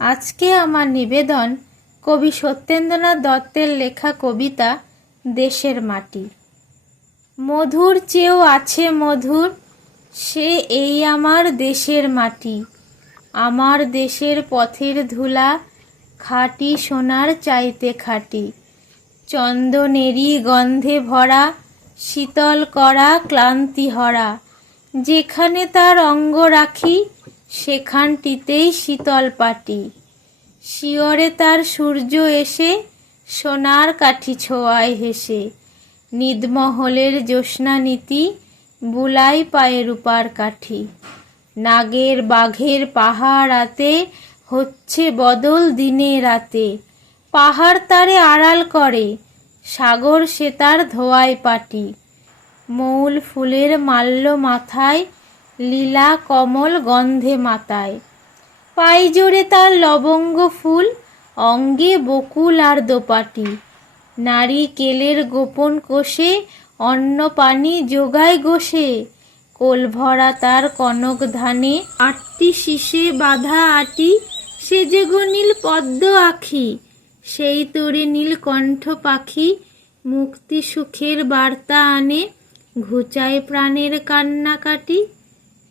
আজকে আমার নিবেদন কবি সত্যেন্দ্রনাথ দত্তের লেখা কবিতা দেশের মাটি। মধুর চেয়েও আছে মধুর, সে এই আমার দেশের মাটি। আমার দেশের পথের ধুলা খাঁটি সোনার চাইতে খাঁটি। চন্দনেরই গন্ধে ভরা, শীতল করা ক্লান্তি হরা। যেখানে তার অঙ্গ রাখি সেখানটিতেই শীতল পাটি। শিয়রে তার সূর্য এসে সোনার কাঠি ছোঁয়ায় হেসে, নিদমহলের জ্যোৎস্না নীতি বুলাই পায়ে রূপার কাঠি। নাগের বাঘের পাহাড়াতে হচ্ছে বদল দিনে রাতে। পাহাড় তারে আড়াল করে, সাগর সে তার ধোয়ায় পাটি। মৌল ফুলের মাল্য মাথায় লীলা কমল গন্ধে মাতায়। পাই জোরে তার লবঙ্গ ফুল, অঙ্গে বকুল আর দোপাটি। নারী কেলের গোপন কোষে, অন্ন পানি যোগায় গোষে। কোল ভরা তার কনক ধানে, আটটি শীষে বাঁধা আটি। সে যে পদ্ম আখি, সেই তোরে নীল কণ্ঠ পাখি। মুক্তি সুখের বার্তা আনে, ঘুচায় প্রাণের কান্নাকাটি।